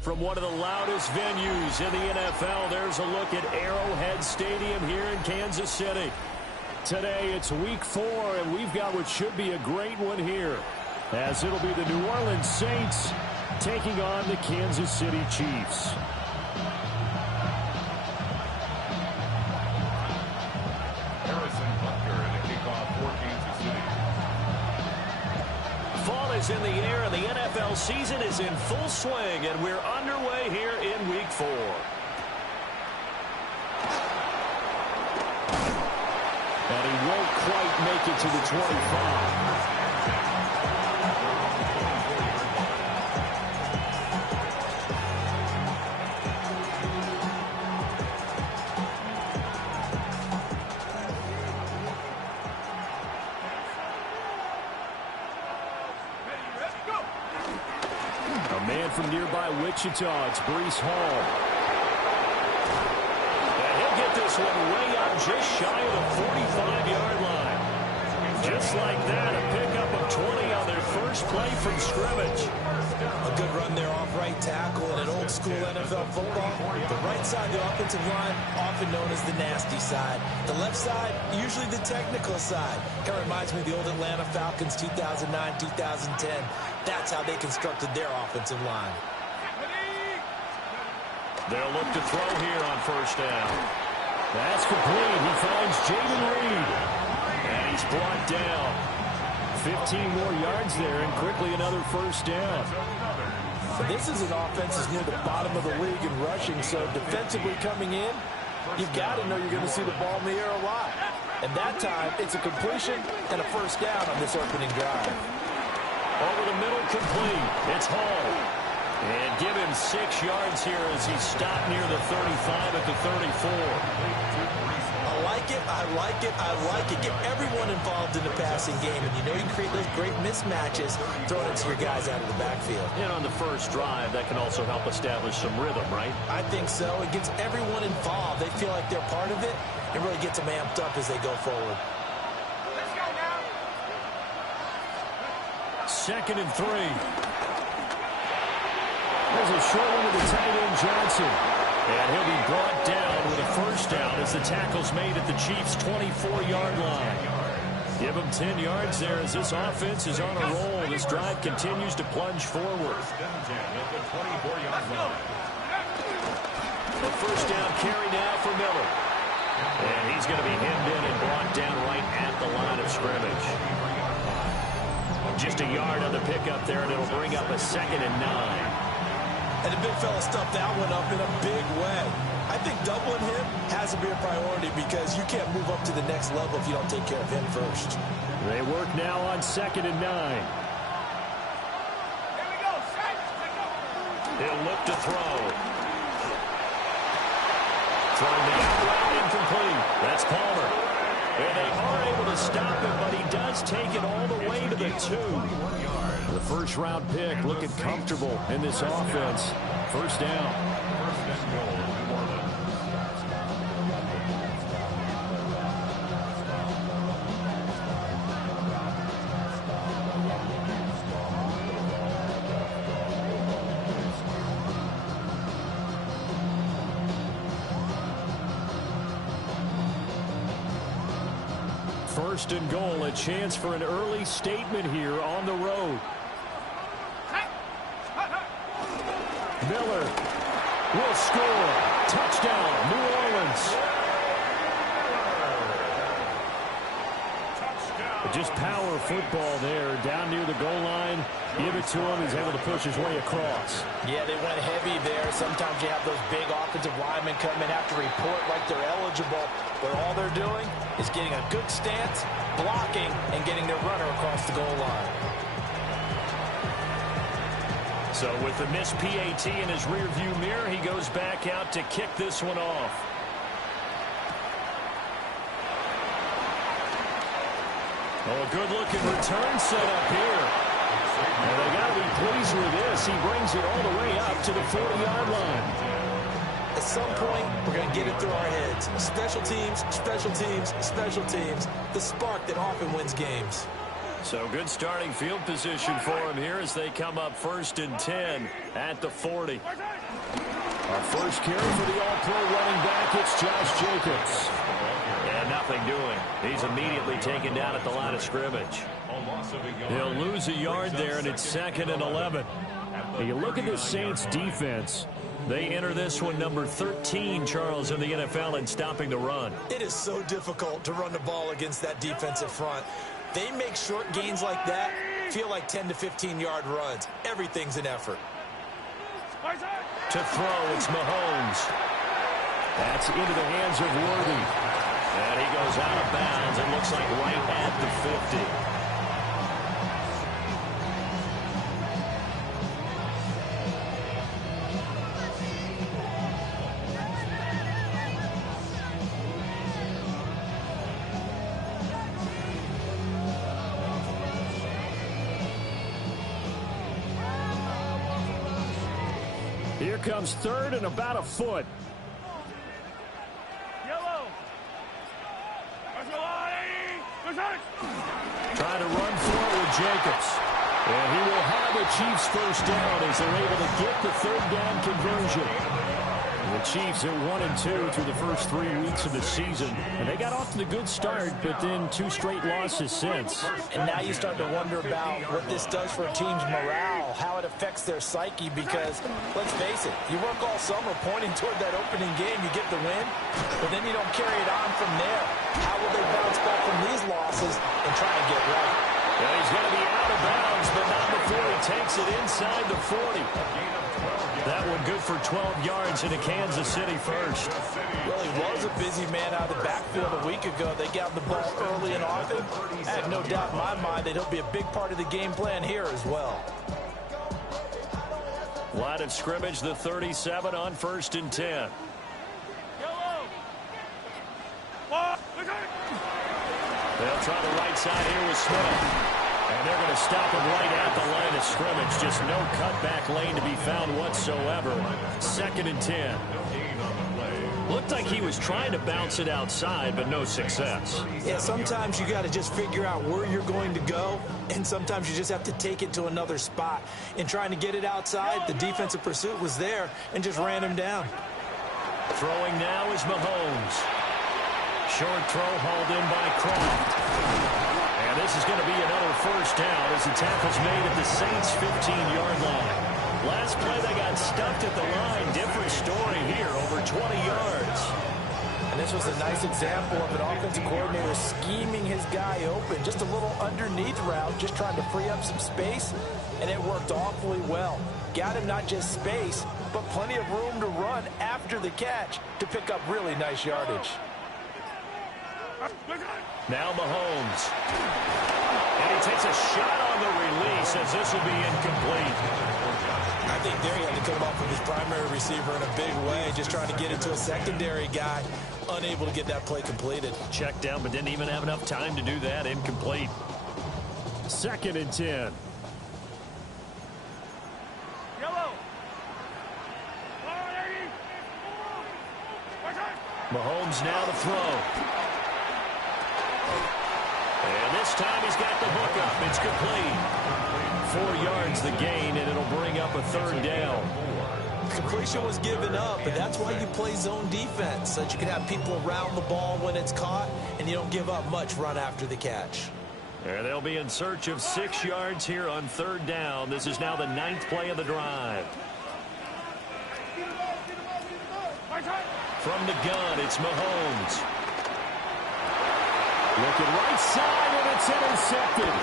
From one of the loudest venues in the NFL, there's a look at Arrowhead Stadium here in Kansas City. Today, it's Week 4, and we've got what should be a great one here, as it'll be the New Orleans Saints taking on the Kansas City Chiefs. Fall is in the air, and the NFL season is in full swing, and we're underway here in Week 4. And he won't quite make it to the 25. From nearby Wichita, it's Breece Hall. And he'll get this one way up just shy of the 45-yard line. Just like that, a pickup of 20 on their first play from scrimmage. A good run there off right tackle in an old-school NFL football. The right side of the offensive line, often known as the nasty side. The left side, usually the technical side. Kind of reminds me of the old Atlanta Falcons 2009, 2010. That's how they constructed their offensive line. They'll look to throw here on first down. That's complete. He finds Jayden Reed. And he's brought down. 15 more yards there, and quickly another first down. This is an offense that's near the bottom of the league in rushing, so defensively coming in, you've got to know you're going to see the ball in the air a lot. And that time, it's a completion and a first down on this opening drive. Over the middle, complete. It's Hall. And give him 6 yards here as he's stopped near the 35 at the 34. I like it, I like it, I like it. Get everyone involved in the passing game, and you know you create those great mismatches throwing it to your guys out of the backfield. And on the first drive, that can also help establish some rhythm, right? I think so. It gets everyone involved. They feel like they're part of it, and really gets them amped up as they go forward. Let's go now. 2nd and 3. There's a short one to the tight end, Johnson. And he'll be brought down with a first down as the tackle's made at the Chiefs' 24-yard line. Give him 10 yards there as this offense is on a roll. This drive continues to plunge forward. A first down carry now for Miller. And he's going to be hemmed in and brought down right at the line of scrimmage. Just a yard on the pickup there, and it'll bring up a 2nd and 9. And the big fella stuffed that one up in a big way. I think doubling him has to be a priority because you can't move up to the next level if you don't take care of him first. They work now on 2nd and 9. Here we go, Saints. He'll look to throw. Throwing the outright incomplete. That's Palmer. And they are able to stop him, but he does take it all the way to the 2. The first-round pick looking comfortable in this offense. First down. First and goal, a chance for an early statement here on the road. Miller will score. Touchdown, New Orleans. Just power football there, down near the goal line. Give it to him. He's able to push his way across. Yeah, they went heavy there. Sometimes you have those big offensive linemen come in, have to report like they're eligible, but all they're doing is getting a good stance, blocking, and getting their runner across the goal line. So with the missed PAT in his rearview mirror, he goes back out to kick this one off. Oh, a good-looking return set up here. And they got to be pleased with this. He brings it all the way up to the 40-yard line. At some point, we're going to get it through our heads. Special teams, special teams, special teams. The spark that often wins games. So good starting field position for him here as they come up 1st and 10 at the 40. Our first carry for the All-Pro running back, it's Josh Jacobs. And nothing doing. He's immediately taken down at the line of scrimmage. He'll lose a yard there, and it's 2nd and 11. And you look at this Saints defense. They enter this one number 13, Charles, in the NFL in stopping the run. It is so difficult to run the ball against that defensive front. They make short gains like that feel like 10 to 15-yard runs. Everything's an effort. To throw, it's Mahomes. That's into the hands of Worthy. And he goes out of bounds. It looks like right at the 50. Here comes 3rd and about a foot. Trying to run for it with Jacobs. And he will have the Chiefs first down as they're able to get the 3rd down conversion. The Chiefs are 1-2 through the first 3 weeks of the season. And they got off to the good start, but then 2 straight losses since. And now you start to wonder about what this does for a team's morale, how it affects their psyche, because, let's face it, you work all summer pointing toward that opening game, you get the win, but then you don't carry it on from there. How will they bounce back from these losses and try and get right? Yeah, he's going to be out of bounds, but not before he takes it inside the 40. That one good for 12 yards into Kansas City first. Well, he was a busy man out of the backfield a week ago. They got the ball early and often. I have no doubt in my mind that he'll be a big part of the game plan here as well. Line of scrimmage, the 37 on 1st and 10. They'll try the right side here with Smith. And they're going to stop him right at the line of scrimmage. Just no cutback lane to be found whatsoever. 2nd and 10. Looked like he was trying to bounce it outside, but no success. Yeah, sometimes you got to just figure out where you're going to go, and sometimes you just have to take it to another spot. In trying to get it outside, the defensive pursuit was there and just ran him down. Throwing now is Mahomes. Short throw hauled in by Croft. And this is going to be another first down as the tackle's made at the Saints' 15-yard line. Last play, they got stuffed at the line. Different story here, over 20 yards. And this was a nice example of an offensive coordinator scheming his guy open. Just a little underneath route, just trying to free up some space, and it worked awfully well. Got him not just space, but plenty of room to run after the catch to pick up really nice yardage. Now Mahomes. And he takes a shot on the release as this will be incomplete. I think there he had to come off of his primary receiver in a big way, just trying to get it to a secondary guy, unable to get that play completed. Checked down, but didn't even have enough time to do that. Incomplete. 2nd and 10. Mahomes now to throw. And this time he's got the hook up. It's complete. 4 yards the gain, and it'll bring up a 3rd down. Completion was given up, but that's why you play zone defense, so that you can have people around the ball when it's caught, and you don't give up much run after the catch. And they'll be in search of 6 yards here on 3rd down. This is now the 9th play of the drive. From the gun, it's Mahomes. Looking right side, and it's intercepted.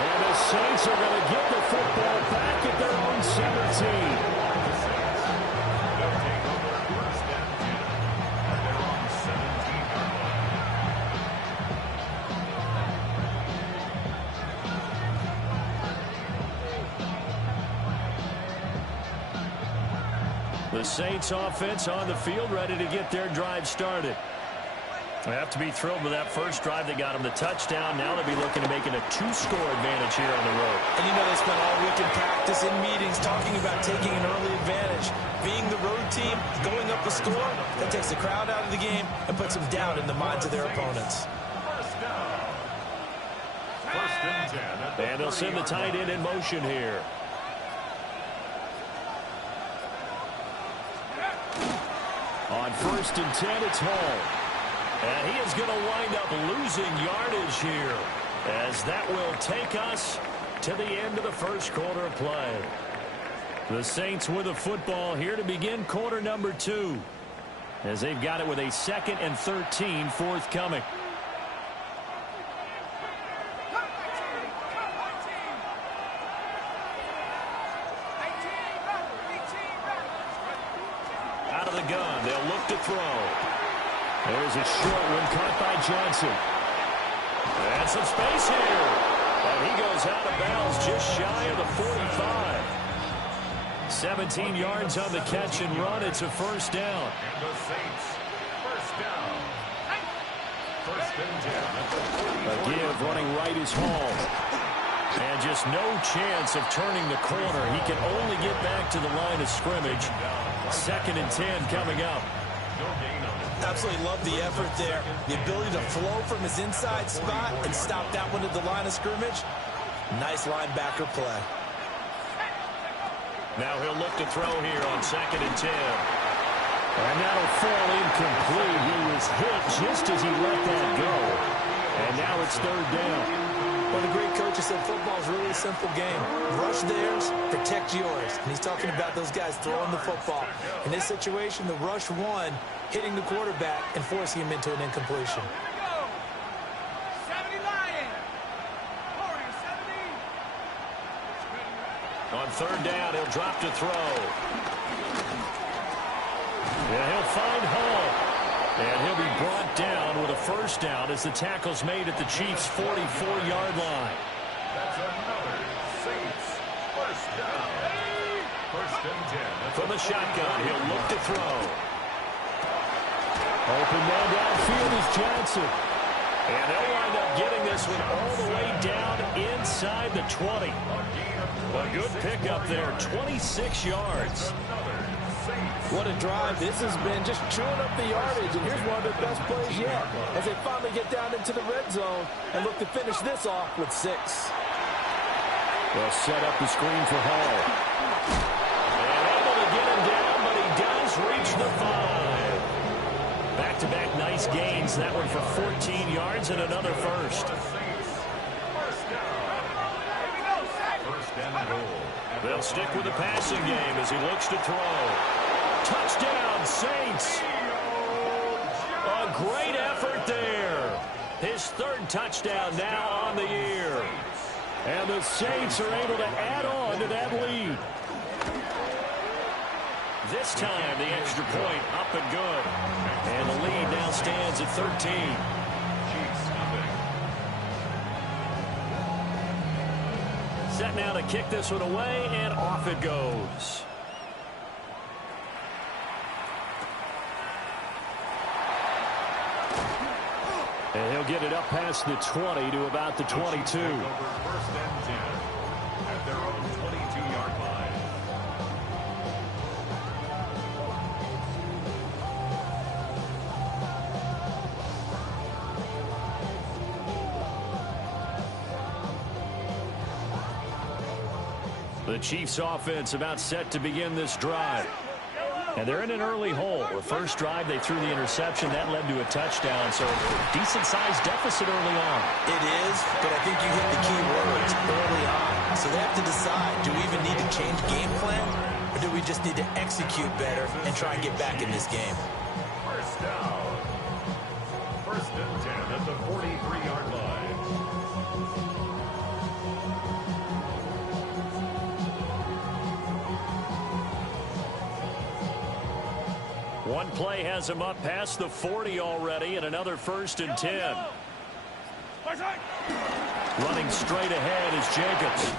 And the Saints are going to get the football back at their own 17. The Saints offense on the field, ready to get their drive started. They have to be thrilled with that first drive. They got them the touchdown. Now they'll be looking to make it a 2-score advantage here on the road. And you know they spent all week in practice, in meetings, talking about taking an early advantage. Being the road team, going up a score, that takes the crowd out of the game and puts them down in the minds of their opponents. And they'll send the tight end in motion here. On 1st and 10, it's Hall. And he is going to wind up losing yardage here, as that will take us to the end of the first quarter of play. The Saints with the football here to begin quarter number 2, as they've got it with a 2nd and 13 forthcoming. Out of the gun, they'll look to throw. There's a short one caught by Johnson. And some space here. And he goes out of bounds just shy of the 45. 17 yards on the catch and run. It's a first down. And the Saints, first down. First and 10. A give running right is Hall. And just no chance of turning the corner. He can only get back to the line of scrimmage. 2nd and 10 coming up. Absolutely love the effort there. The ability to flow from his inside spot and stop that one at the line of scrimmage. Nice linebacker play. Now he'll look to throw here on 2nd and 10. And that'll fall incomplete. He was hit just as he let that go. And now it's 3rd down. Well, the great coach said football is really a simple game. Rush theirs, protect yours. And he's talking about those guys throwing the football. In this situation, the rush one, hitting the quarterback and forcing him into an incompletion. 70 Lions. 40, 70. On 3rd down, he'll drop to throw. Yeah, he'll find Hall. And he'll be brought down with a first down as the tackle's made at the Chiefs' 44-yard line. That's another Saints first down. 1st and 10. From the shotgun, he'll look to throw. Open man downfield is Johnson. And they'll wind up getting this one all the way down inside the 20. A good pickup there, 26 yards. What a drive. This has been just chewing up the yardage, and here's one of their best plays yet as they finally get down into the red zone and look to finish this off with 6. They'll set up the screen for Hall. And able to get him down, but he does reach the 5. Back-to-back nice gains. That one for 14 yards and another first. First and goal. They'll stick with the passing game as he looks to throw. Touchdown, Saints. A great effort there. His 3rd touchdown now on the year. And the Saints are able to add on to that lead. This time, the extra point up and good. And the lead now stands at 13. Set now to kick this one away, and off it goes. And he'll get it up past the 20 to about the 22. 1st and 10 at their own 22-yard line. The Chiefs offense about set to begin this drive. And they're in an early hole. The first drive, they threw the interception. That led to a touchdown. So decent-sized deficit early on. It is, but I think you hit the key words early on. So they have to decide, do we even need to change game plan? Or do we just need to execute better and try and get back in this game? First down. 1st and 10 at the 43-yard line. One play has him up past the 40 already, and another 1st and 10. Running straight ahead is Jacobs.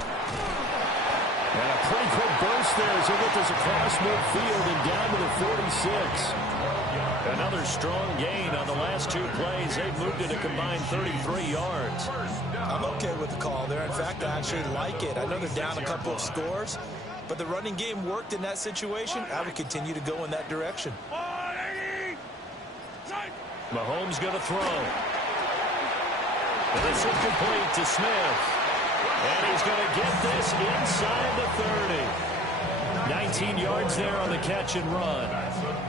And a pretty quick burst there as he gets this across midfield and down to the 46. Another strong gain on the last 2 plays. They've moved it a combined 33 yards. I'm okay with the call there. In fact, I actually like it. I know they're down a couple of scores, but the running game worked in that situation. I would continue to go in that direction. Mahomes going to throw. And this is complete to Smith. And he's going to get this inside the 30. 19 yards there on the catch and run.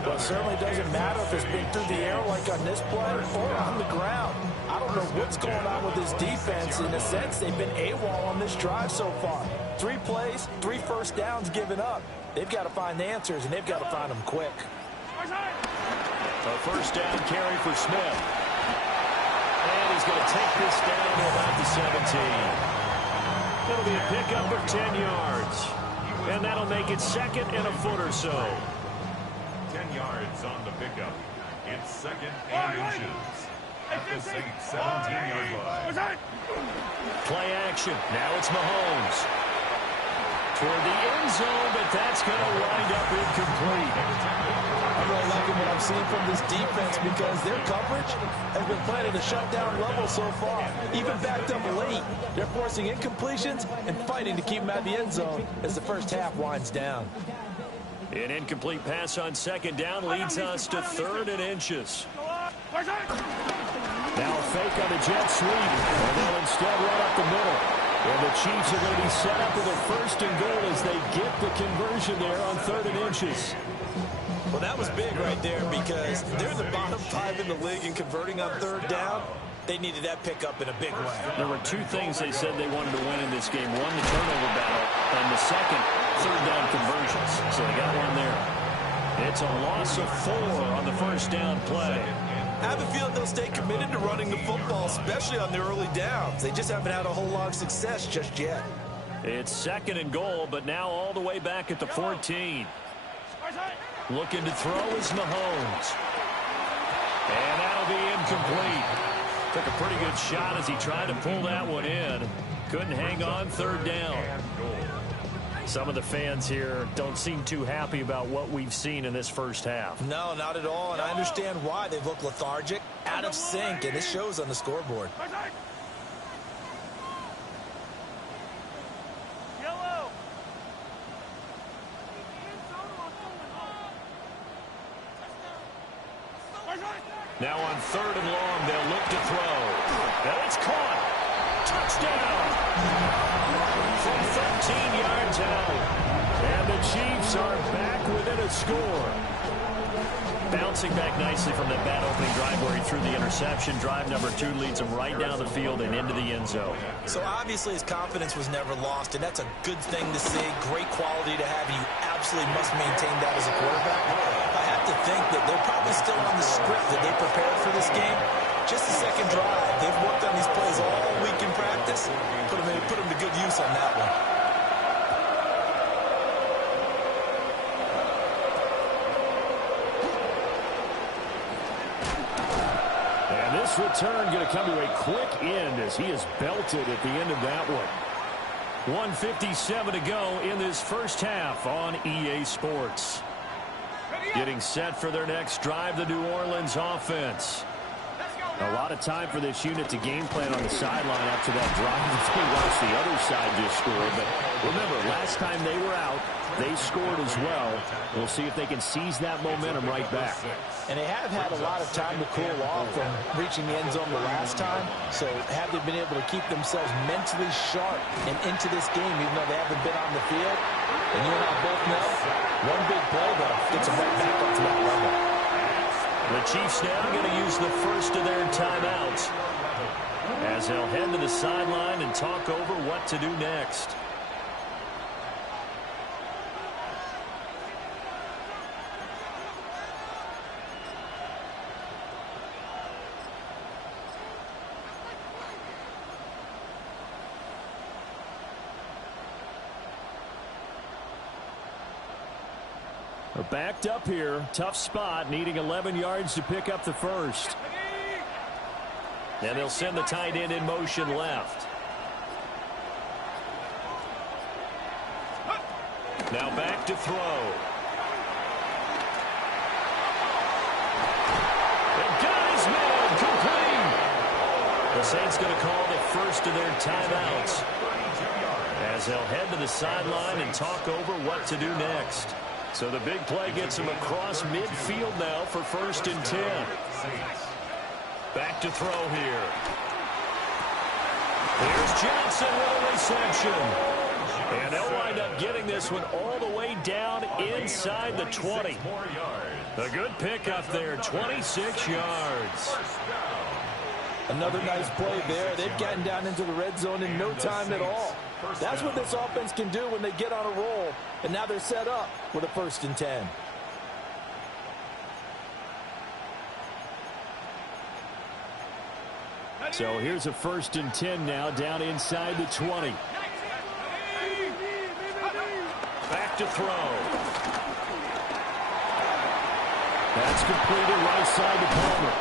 Well, it certainly doesn't matter if it's been through the air like on this play or on the ground. I don't know what's going on with this defense. In a sense, they've been AWOL on this drive so far. 3 plays, 3 first downs given up. They've got to find the answers, and they've got to find them quick. A first down carry for Smith. And he's going to take this down to about the 17. It'll be a pickup of 10 yards. And that'll make it second and a foot or so. 10 yards on the pickup. It's second and inches. At the Saints 17-yard line. Play action. Now it's Mahomes. Toward the end zone, but that's going to wind up incomplete. I'm really liking what I'm seeing from this defense because their coverage has been playing at a shutdown level so far. Even backed up late, they're forcing incompletions and fighting to keep them out of the end zone as the first half winds down. An incomplete pass on second down leads us to 3rd and inches. Now a fake on the jet sweep, and they'll instead run up the middle. And the Chiefs are going to be set up with a 1st and goal as they get the conversion there on 3rd and inches. Well, that was big right there because they're the bottom 5 in the league in converting on 3rd down. They needed that pickup in a big way. There were 2 things they said they wanted to win in this game. One, the turnover battle, and the second, 3rd down conversions. So they got one there. It's a loss of 4 on the first down play. I have a feeling they'll stay committed to running the football, especially on the early downs. They just haven't had a whole lot of success just yet. It's 2nd and goal, but now all the way back at the 14. Looking to throw is Mahomes. And that'll be incomplete. Took a pretty good shot as he tried to pull that one in. Couldn't hang on 3rd down. Some of the fans here don't seem too happy about what we've seen in this first half. No, not at all, and I understand why. They've looked lethargic, out of sync, and it shows on the scoreboard. Now on 3rd and long, they'll look to throw. Now it's caught. Touchdown. From 13 yards out. And the Chiefs are back within a score. Bouncing back nicely from that bad opening drive where he threw the interception. Drive number 2 leads him right down the field and into the end zone. So obviously his confidence was never lost, and that's a good thing to see. Great quality to have. You absolutely must maintain that as a quarterback. I have to think that they're probably still on the script that they prepared for this game. Just the second drive. They've worked on these plays all week in practice. Put them to good use on that one. And this return going to come to a quick end as he is belted at the end of that one. 1:57 to go in this first half on EA Sports. Getting set for their next drive, the New Orleans offense. A lot of time for this unit to game plan on the sideline after that drive. They watched the other side just score. But remember, last time they were out, they scored as well. We'll see if they can seize that momentum right back. And they have had a lot of time to cool off from reaching the end zone the last time. So have they been able to keep themselves mentally sharp and into this game, even though they haven't been on the field? And you and I both know, one big play, though, gets them right back up to that level. The Chiefs now going to use the first of their timeouts as they'll head to the sideline and talk over what to do next. We're backed up here. Tough spot, needing 11 yards to pick up the first. And they'll send the tight end in motion left. Now back to throw. And got his man complete. The Saints going to call the first of their timeouts as they'll head to the sideline and talk over what to do next. So the big play gets him across midfield now for 1st and 10. Back to throw here. Here's Johnson with a reception. And they'll wind up getting this one all the way down inside the 20. A good pickup there, 26 yards. Another nice play there. They've gotten down into the red zone in no time at all. That's what this offense can do when they get on a roll. And now they're set up with a 1st and 10. So here's a 1st and 10 now down inside the 20. Back to throw. That's completed right side to Palmer.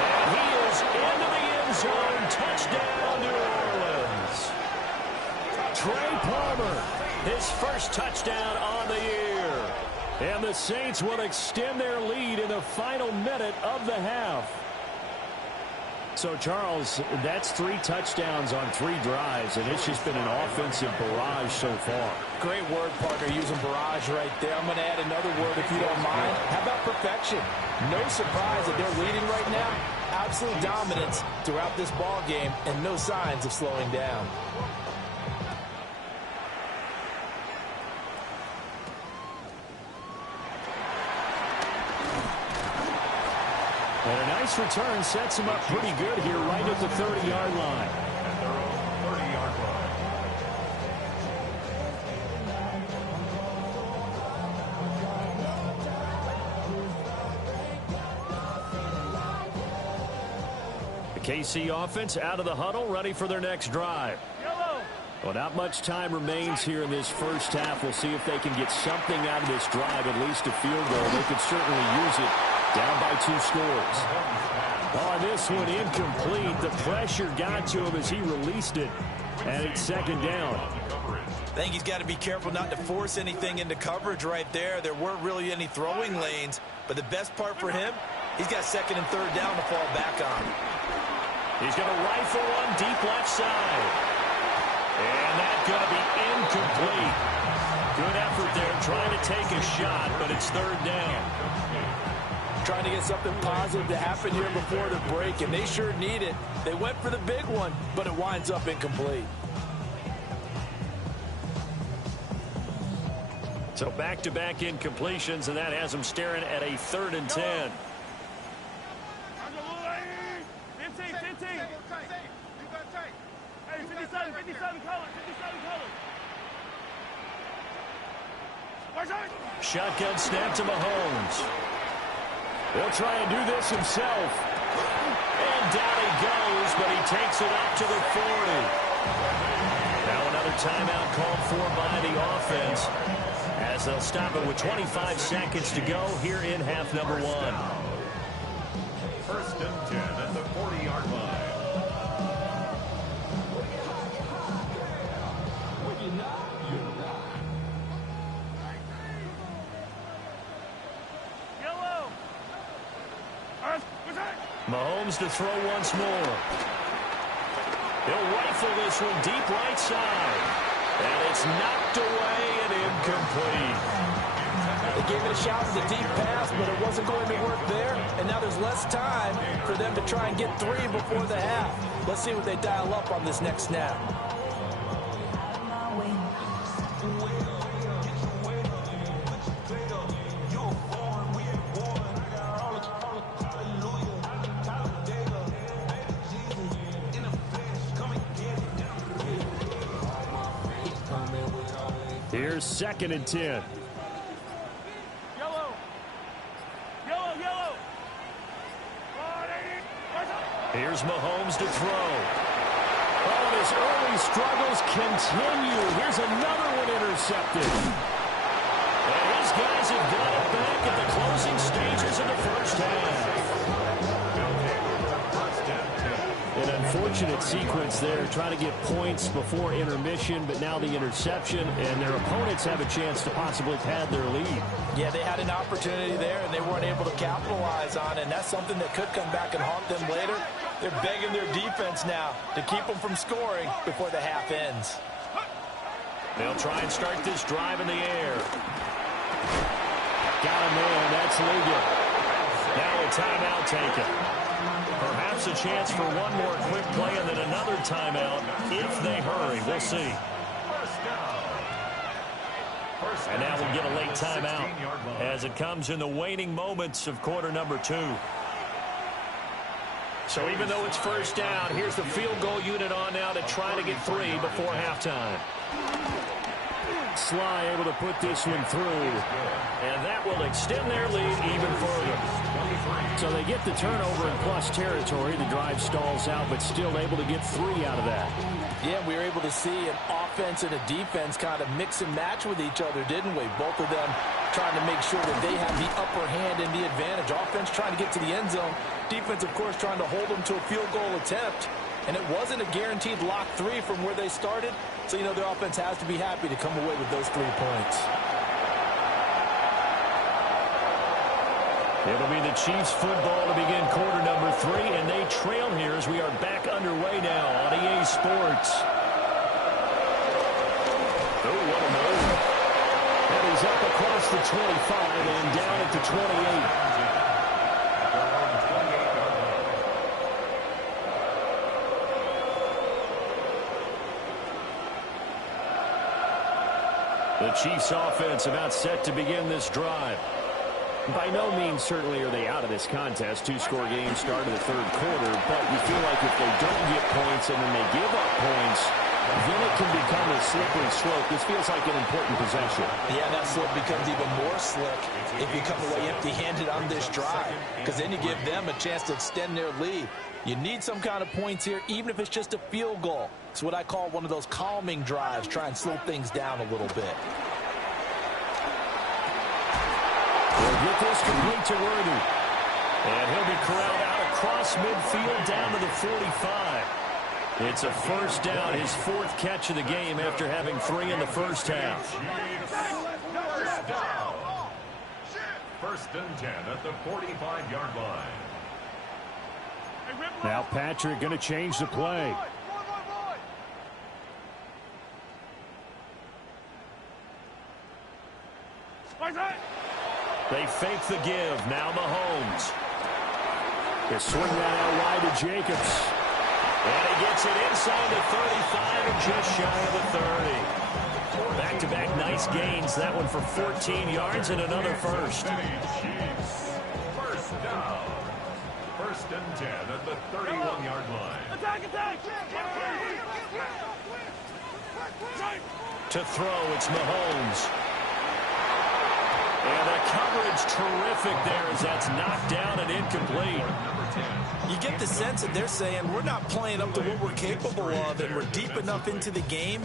And he is into the end zone. Touchdown, New Orleans. Trey Palmer, his first touchdown on the year. And the Saints will extend their lead in the final minute of the half. So, Charles, that's 3 touchdowns on 3 drives, and it's just been an offensive barrage so far. Great word, partner, using barrage right there. I'm going to add another word if you don't mind. How about perfection? No surprise that they're leading right now. Absolute dominance throughout this ball game and no signs of slowing down. And a nice return sets him up pretty good here right at the 30-yard line. At their own 30-yard line. The KC offense out of the huddle, ready for their next drive. Well, not much time remains here in this first half. We'll see if they can get something out of this drive, at least a field goal. They could certainly use it. Down by 2 scores. Oh, this one incomplete. The pressure got to him as he released it. And it's 2nd down. I think he's got to be careful not to force anything into coverage right there. There weren't really any throwing lanes. But the best part for him, he's got 2nd and 3rd down to fall back on. He's going to rifle one deep left side. And that's going to be incomplete. Good effort there trying to take a shot, but it's 3rd down. Trying to get something positive to happen here before the break, and they sure need it. They went for the big one, but it winds up incomplete. So back-to-back incompletions, and that has them staring at a 3rd and 10. 15. Hey, 57 colors. Shotgun snap to Mahomes. He'll try and do this himself. And down he goes, but he takes it up to the 40. Now another timeout called for by the offense, as they'll stop it with 25 seconds to go here in half number 1. 1st and 10 at the 40-yard line. Mahomes to throw once more. He'll rifle this one deep right side. And it's knocked away and incomplete. They gave it a shot with a deep pass, but it wasn't going to work there. And now there's less time for them to try and get 3 before the half. Let's see what they dial up on this next snap. Here's 2nd and 10. Yellow. Here's Mahomes to throw. Oh, and his early struggles continue. Here's another one intercepted. And his guys have got it back at the closing stages of the first half. An unfortunate sequence there, trying to get points before intermission, but now the interception, and their opponents have a chance to possibly pad their lead. Yeah, they had an opportunity there, and they weren't able to capitalize on it, and that's something that could come back and haunt them later. They're begging their defense now to keep them from scoring before the half ends. They'll try and start this drive in the air. Got a man, that's Liggett. Now a timeout taken. Perhaps gives a chance for one more quick play and then another timeout if they hurry. We'll see. And now we'll get a late timeout as it comes in the waning moments of quarter number 2. So even though it's first down, here's the field goal unit on now to try to get 3 before halftime. Sly able to put this one through, and that will extend their lead even further. So they get the turnover in plus territory. The drive stalls out, but still able to get 3 out of that. Yeah, we were able to see an offense and a defense kind of mix and match with each other, didn't we? Both of them trying to make sure that they have the upper hand and the advantage. Offense trying to get to the end zone. Defense, of course, trying to hold them to a field goal attempt. And it wasn't a guaranteed lock 3 from where they started. So, you know, their offense has to be happy to come away with those 3 points. It'll be the Chiefs football to begin quarter number 3, and they trail here as we are back underway now on EA Sports. Oh, what a move. That is up across the 25 and down at the 28. The Chiefs offense about set to begin this drive. By no means, certainly, are they out of this contest. 2-score game start of the third quarter, but you feel like if they don't get points and then they give up points, then it can become a slippery slope. This feels like an important possession. Yeah, that slope becomes even more slick if you come away empty-handed on this drive, because then you give them a chance to extend their lead. You need some kind of points here, even if it's just a field goal. It's what I call one of those calming drives, try and slow things down a little bit. They'll get this complete to Worthy. And he'll be corralled out across midfield down to the 45. It's a first down, his 4th catch of the game after having 3 in the first half. First down. 1st and 10 at the 45-yard line. Now Patrick going to change the play. They fake the give. Now Mahomes. They swing that out wide to Jacobs. And he gets it inside the 35 and just shy of the 30. Back-to-back nice gains. That one for 14 yards and another first. First down. 1st and 10 at the 31-yard line. Attack, attack! To throw, it's Mahomes. And the coverage terrific there as that's knocked down and incomplete. You get the sense that they're saying we're not playing up to what we're capable of, and we're deep enough into the game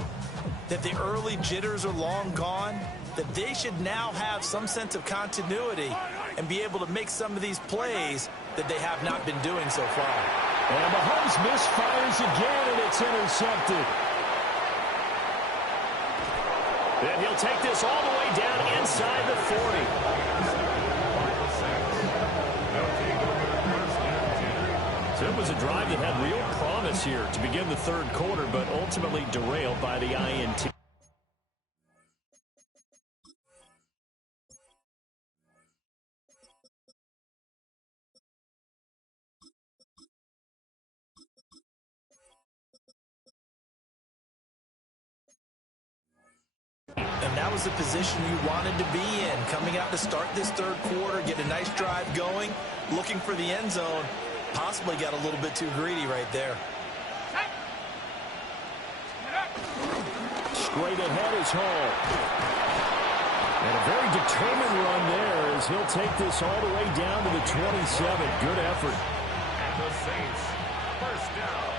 that the early jitters are long gone, that they should now have some sense of continuity and be able to make some of these plays that they have not been doing so far. And Mahomes misfires again, and it's intercepted. Then he'll take this all the way down inside the 40. So it was a drive that had real promise here to begin the third quarter, but ultimately derailed by the INT. And that was the position you wanted to be in, coming out to start this third quarter, get a nice drive going, looking for the end zone. Possibly got a little bit too greedy right there. Straight ahead is Hall. And a very determined run there as he'll take this all the way down to the 27. Good effort. And the Saints, first down.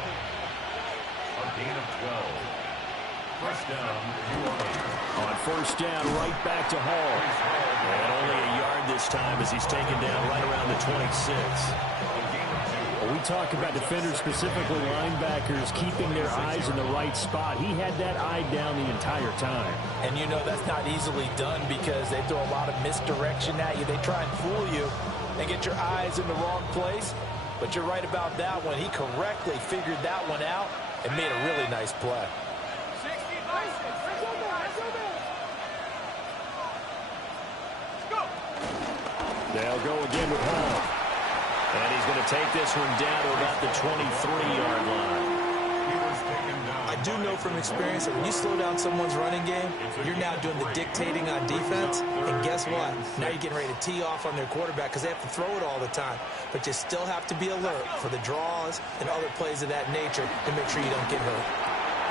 A gain of 12. First down, New Orleans. On first down, right back to Hall. And only a yard this time as he's taken down right around the 26. Well, we talk about defenders, specifically linebackers, keeping their eyes in the right spot. He had that eye down the entire time. And you know that's not easily done because they throw a lot of misdirection at you. They try and fool you and get your eyes in the wrong place. But you're right about that one. He correctly figured that one out and made a really nice play. They'll go again with Hall. And he's going to take this one down to about the 23-yard line. I do know from experience that when you slow down someone's running game, you're now doing the dictating on defense. And guess what? Now you're getting ready to tee off on their quarterback because they have to throw it all the time. But you still have to be alert for the draws and other plays of that nature to make sure you don't get hurt.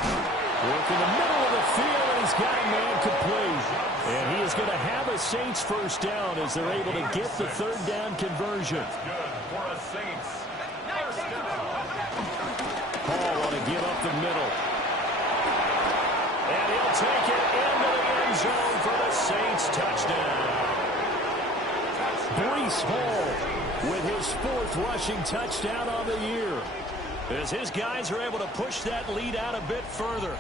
Work in the middle of the field, and he's got a man complete. And he is going to have a Saints first down as they're able to get the third down conversion. Paul want to give up the middle. And he'll take it into the end zone for the Saints touchdown. Breece Hall with his 4th rushing touchdown on the year, as his guys are able to push that lead out a bit further.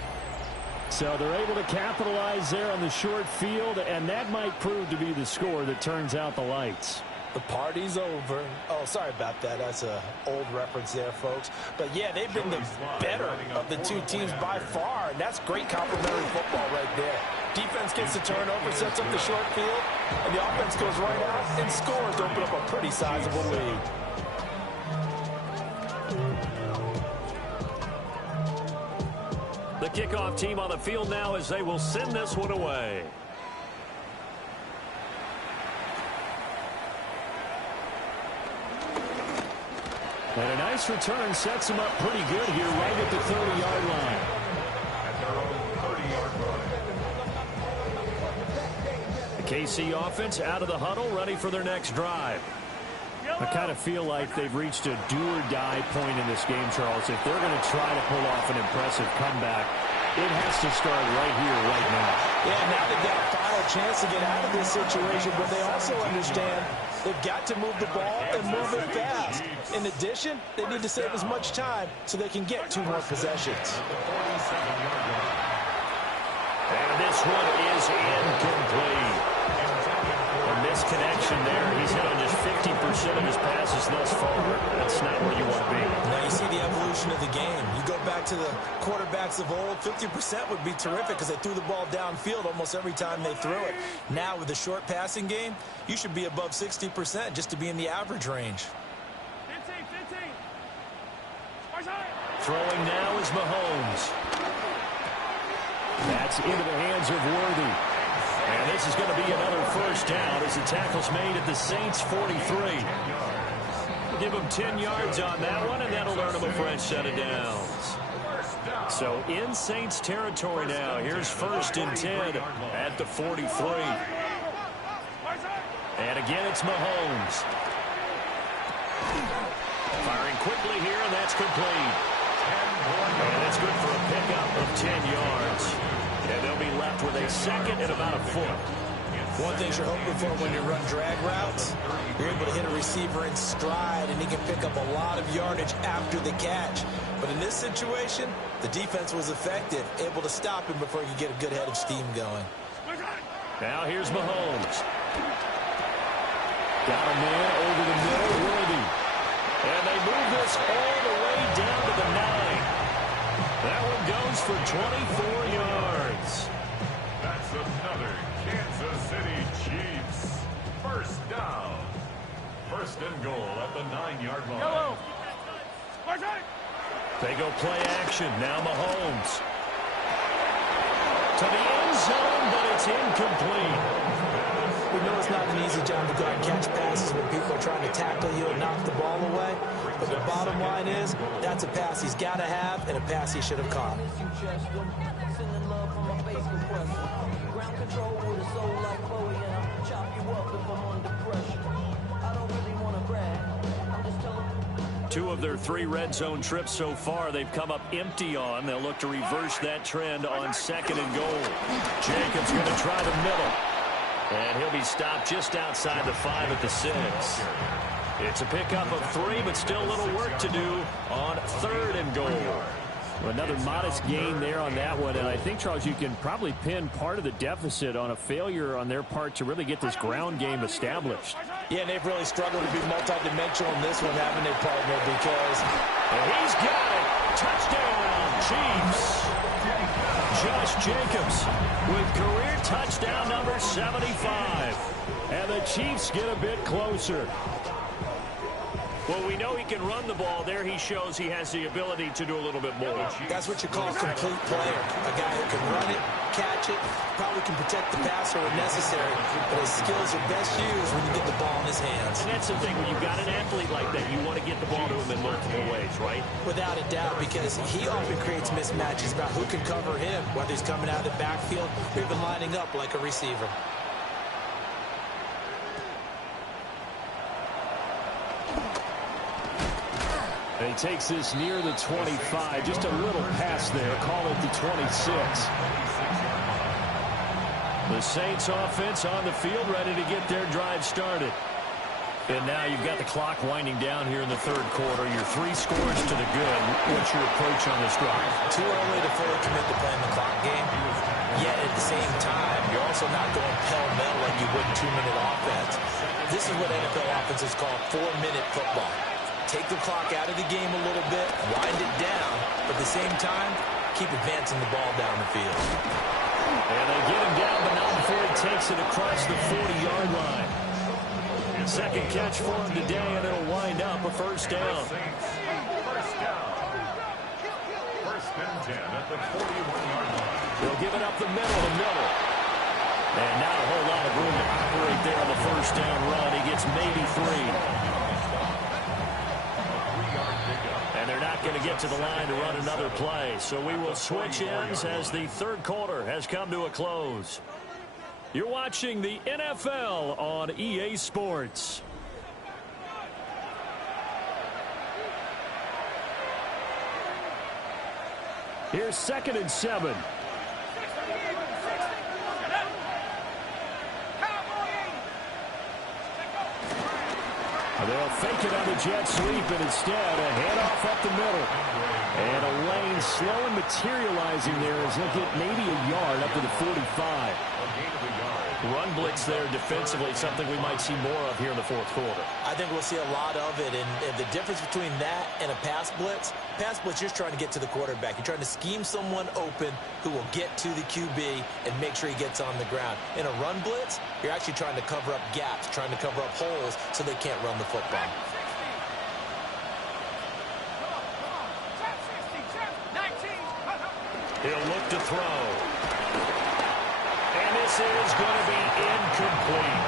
So they're able to capitalize there on the short field, and that might prove to be the score that turns out the lights. The party's over. Oh, sorry about that. That's an old reference there, folks. But, yeah, they've been the better of the two teams by far, and that's great complementary football right there. Defense gets the turnover, sets up the short field, and the offense goes right out and scores to open up a pretty sizable lead. The kickoff team on the field now as they will send this one away. And a nice return sets him up pretty good here right at the 30-yard line. At their own 30-yard line. The KC offense out of the huddle, ready for their next drive. I kind of feel like they've reached a do-or-die point in this game, Charles. If they're going to try to pull off an impressive comeback, it has to start right here, right now. Yeah, now they've got a final chance to get out of this situation, but they also understand they've got to move the ball and move it fast. In addition, they need to save as much time so they can get 2 more possessions. And this one is incomplete. A misconnection there. He's hit on just 50% of his passes thus far. That's not where you want to be. Now you see the evolution of the game. You go back to the quarterbacks of old, 50% would be terrific because they threw the ball downfield almost every time they threw it. Now with the short passing game, you should be above 60% just to be in the average range. 15. Throwing now is Mahomes. That's into the hands of Worthy. And this is going to be another first down as the tackle's made at the Saints' 43. Give them 10 yards on that one, and that'll earn them a fresh set of downs. So in Saints territory now. Here's 1st and 10 at the 43. And again, it's Mahomes. Firing quickly here, and that's complete. And that's good for a pickup of 10 yards. And they'll be left with a second and about a foot. One thing you're hoping for when you run drag routes, you're able to hit a receiver in stride, and he can pick up a lot of yardage after the catch. But in this situation, the defense was effective, able to stop him before he could get a good head of steam going. Now here's Mahomes. Got a man over the middle, Worthy. And they move this all the way down to the 9. That one goes for 24 yards. That's another Kansas City Chiefs first down. 1st and goal at the 9-yard line. They go play action. Now Mahomes. To the end zone, but it's incomplete. We know it's not an easy job to go and catch passes when people are trying to tackle you and knock the ball away. But the bottom line is, that's a pass he's got to have and a pass he should have caught. Two of their 3 red zone trips so far, they've come up empty on. They'll look to reverse that trend on 2nd and goal. Jacobs going to try the middle. And he'll be stopped just outside the 5 at the 6. It's a pickup of 3, but still a little work to do on 3rd and goal. Well, another modest gain there on that one, and I think, Charles, you can probably pin part of the deficit on a failure on their part to really get this ground game established. Yeah, and they've really struggled to be multidimensional in this one, haven't they, partner? Because he's got it. Touchdown, Chiefs. Josh Jacobs with career touchdown number 75. And the Chiefs get a bit closer. Well, we know he can run the ball. There he shows he has the ability to do a little bit more. That's what you call a complete player. A guy who can run it, catch it, probably can protect the passer when necessary, but his skills are best used when you get the ball in his hands. And that's the thing. When you've got an athlete like that, you want to get the ball to him in multiple ways, right? Without a doubt, because he often creates mismatches about who can cover him, whether he's coming out of the backfield or even lining up like a receiver. And he takes this near the 25. Just a little pass there. Call it the 26. The Saints offense on the field, ready to get their drive started. And now you've got the clock winding down here in the third quarter. Your 3 scores to the good. What's your approach on this drive? Too early to fully commit to playing the clock game. Yet at the same time, you're also not going pell-mell like you would 2-minute offense. This is what NFL offenses call 4-minute football. Take the clock out of the game a little bit, wind it down, but at the same time, keep advancing the ball down the field. And they get him down, but not before he takes it across the 40-yard line. Second catch for him today, and it'll wind up a first down. First down. First and 10 at the 41-yard line. They'll give it up the middle. And not a whole lot of room to operate there on the first down run. He gets maybe 3. And they're not going to get to the line to run another play. So we will switch ends as the third quarter has come to a close. You're watching the NFL on EA Sports. Here's 2nd and 7. They'll fake it on the jet sweep, and instead a handoff up the middle. And a lane slow and materializing there as he'll get maybe a yard up to the 45. Run blitz there defensively, something we might see more of here in the fourth quarter. I think we'll see a lot of it, and the difference between that and a pass blitz, you're trying to get to the quarterback. You're trying to scheme someone open who will get to the QB and make sure he gets on the ground. In a run blitz, you're actually trying to cover up gaps, trying to cover up holes so they can't run the football. He'll look to throw. And this is going to be incomplete.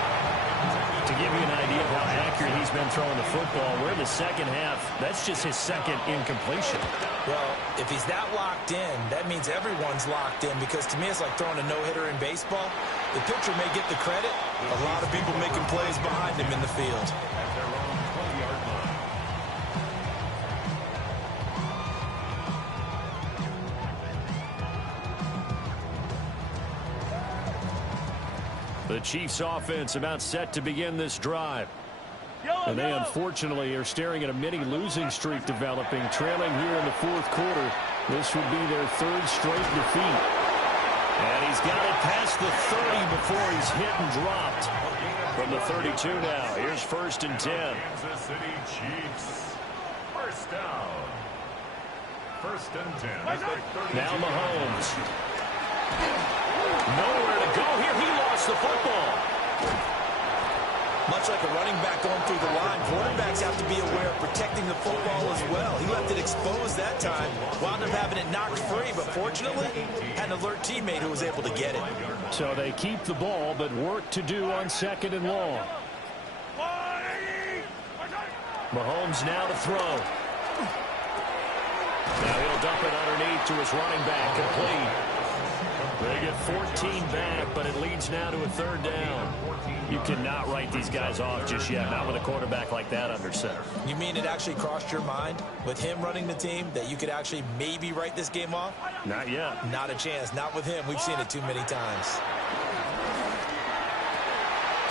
To give you an idea of how accurate he's been throwing the football, we're in the second half. That's just his second incompletion. Well, if he's that locked in, that means everyone's locked in, because to me it's like throwing a no-hitter in baseball. The pitcher may get the credit. A lot of people making plays behind him in the field. At their own 20-yard line. The Chiefs offense about set to begin this drive. And they unfortunately are staring at a mini losing streak developing, trailing here in the fourth quarter. This would be their 3rd straight defeat. And he's got it past the 30 before he's hit and dropped. From the 32 now, here's 1st and 10. Kansas City Chiefs. First down. 1st and 10 at the 32. Now Mahomes. Nowhere to go here. He lost the football. Much like a running back going through the line, quarterbacks have to be aware of protecting the football as well. He left it exposed that time, wound up having it knocked free, but fortunately, had an alert teammate who was able to get it. So they keep the ball, but work to do on 2nd and long. Mahomes now to throw. Now he'll dump it underneath to his running back, complete. They get 14 back, but it leads now to a 3rd down. You cannot write these guys off just yet, not with a quarterback like that under center. You mean it actually crossed your mind with him running the team that you could actually maybe write this game off? Not yet. Not a chance. Not with him. We've seen it too many times.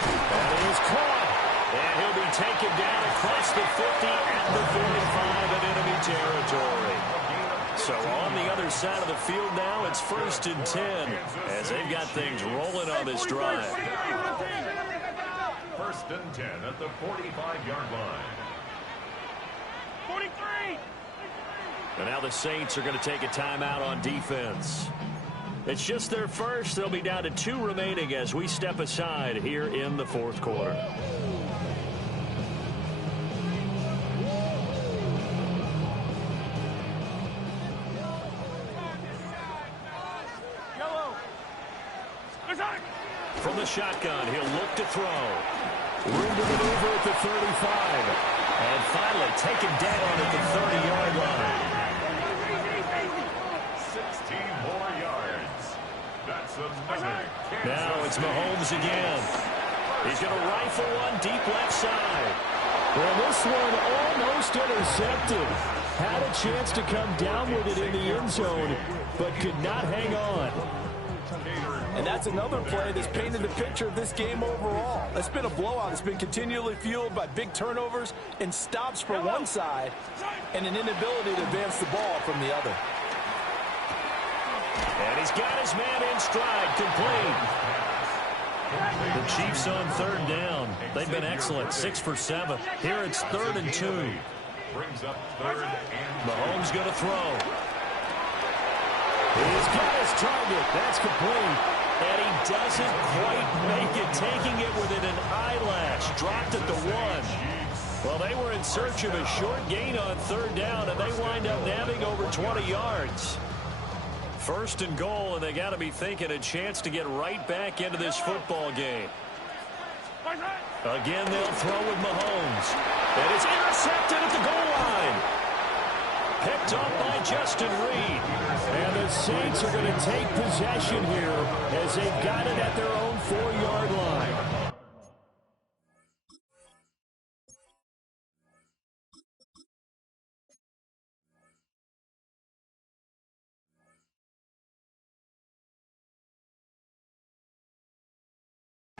And it is caught. And he'll be taken down across the 50 and the 45 of enemy territory. So on the other side of the field now, it's 1st and 10 as they've got things rolling on this drive. 1st and 10 at the 45-yard line. 43. And now the Saints are going to take a timeout on defense. It's just their first. They'll be down to 2 remaining as we step aside here in the fourth quarter. From the shotgun, he'll look to throw. Room to maneuver at the 35. And finally taken down at the 30-yard line. 16 more yards. That's another Kansas Now it's Mahomes again. He's going to rifle one deep left side. Well, this one almost intercepted. Had a chance to come down with it in the end zone, but could not hang on. And that's another play that's painted the picture of this game overall. It's been a blowout. It's been continually fueled by big turnovers and stops for one side and an inability to advance the ball from the other. And he's got his man in stride, complete. The Chiefs on third down. They've been excellent, 6 for 7. Here it's 3rd and 2. brings up 3rd and Mahomes going to throw. He's got his target. That's complete. And he doesn't quite make it, taking it within an eyelash. Dropped at the 1. Well, they were in search of a short gain on third down, and they wind up nabbing over 20 yards. 1st and goal, and they got to be thinking a chance to get right back into this football game. Again, they'll throw with Mahomes. And it's intercepted at the goal line. Picked up by Justin Reed. And the Saints are going to take possession here as they've got it at their own 4-yard line.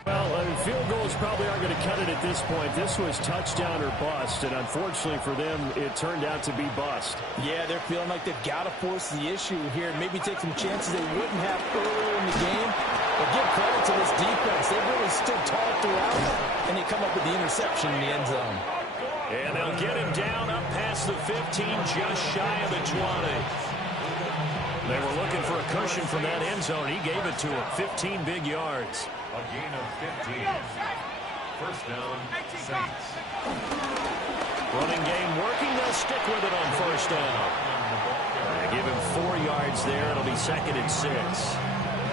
Well, field goals probably aren't going to cut it at this point. This was touchdown or bust, and unfortunately for them, it turned out to be bust. Yeah, they're feeling like they've got to force the issue here and maybe take some chances they wouldn't have earlier in the game. But give credit to this defense. They've really stood tall throughout, and they come up with the interception in the end zone. And they'll get him down up past the 15, just shy of the 20. They were looking for a cushion from that end zone. He gave it to him, 15 big yards. a gain of 15. 1st down, Saints. Running game working. They'll stick with it on 1st down. Give him 4 yards there. It'll be 2nd and 6.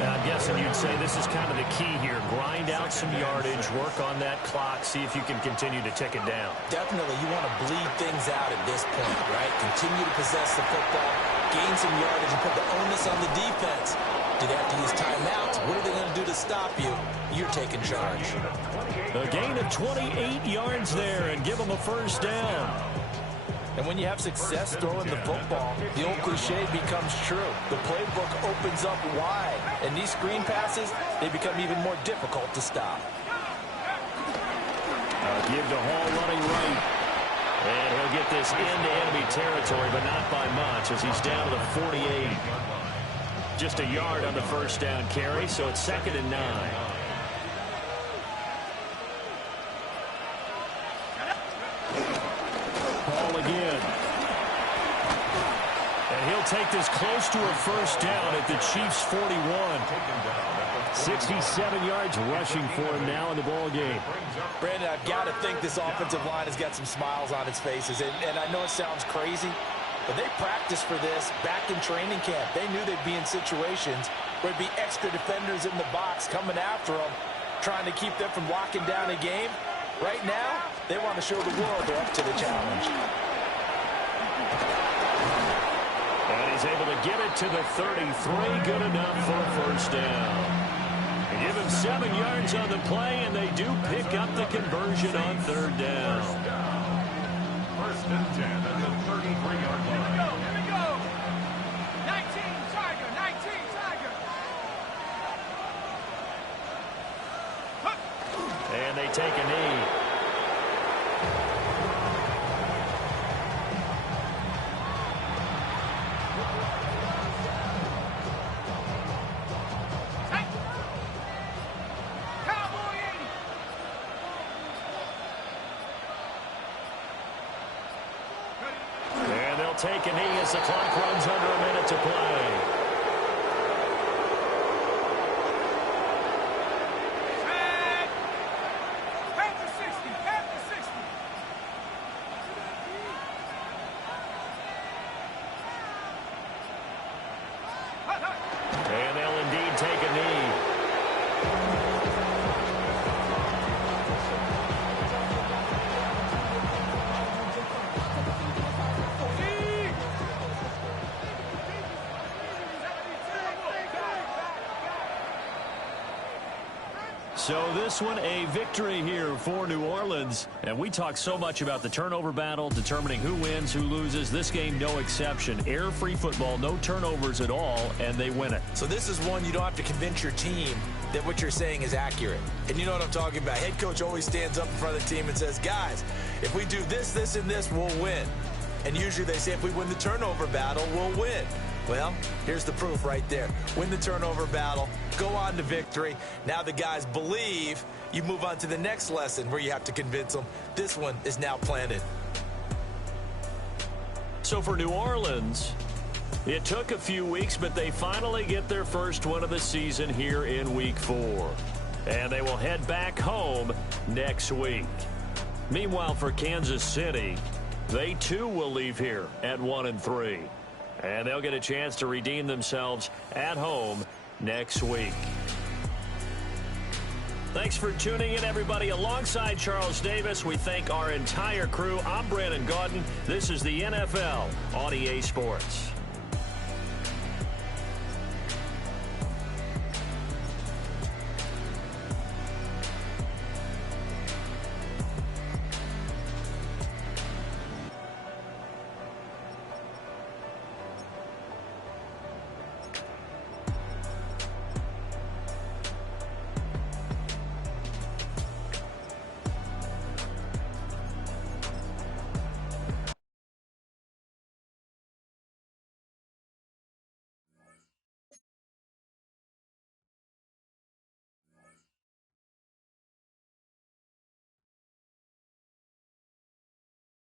And I'm guessing you'd say this is kind of the key here. Grind out some yardage, work on that clock, see if you can continue to tick it down. Definitely, you want to bleed things out at this point, right? Continue to possess the football, gain some yardage, and put the onus on the defense. Do they have to use timeouts? What are they going to do to stop you? You're taking charge. A gain of 28 yards there and give them a 1st down. And when you have success throwing the football, the old cliche becomes true. The playbook opens up wide, and these screen passes, they become even more difficult to stop. Give to Hall running right. And he'll get this into enemy territory, but not by much as he's down to the 48. Just a yard on the 1st down carry, so it's 2nd and 9. Ball again. And he'll take this close to a 1st down at the Chiefs' 41. 67 yards rushing for him now in the ball game. Brandon, I've got to think this offensive line has got some smiles on its faces. And I know it sounds crazy, but they practiced for this back in training camp. They knew they'd be in situations where there'd be extra defenders in the box coming after them, trying to keep them from locking down a game. Right now, they want to show the world they're up to the challenge. And he's able to get it to the 33. Good enough for a 1st down. They give him 7 yards on the play, and they do pick up the conversion on 3rd down. 1st and 10 at the 33-yard line. Here we go. 19, Tiger, 19, Tiger. And they take a knee. And they'll take a knee as the clock runs under a minute to play. And they'll indeed take a knee. So this one, a victory here for New Orleans. And we talk so much about the turnover battle, determining who wins, who loses. This game, no exception. Error-free football, no turnovers at all, and they win it. So this is one you don't have to convince your team that what you're saying is accurate. And you know what I'm talking about. Head coach always stands up in front of the team and says, guys, if we do this, this, and this, we'll win. And usually they say if we win the turnover battle, we'll win. Well, here's the proof right there. Win the turnover battle, go on to victory. Now the guys believe. You move on to the next lesson where you have to convince them. This one is now planted. So for New Orleans, it took a few weeks, but they finally get their first one of the season here in Week 4. And they will head back home next week. Meanwhile, for Kansas City, they too will leave here at 1-3. And they'll get a chance to redeem themselves at home next week. Thanks for tuning in, everybody. Alongside Charles Davis, we thank our entire crew. I'm Brandon Gaudin. This is the NFL on EA Sports.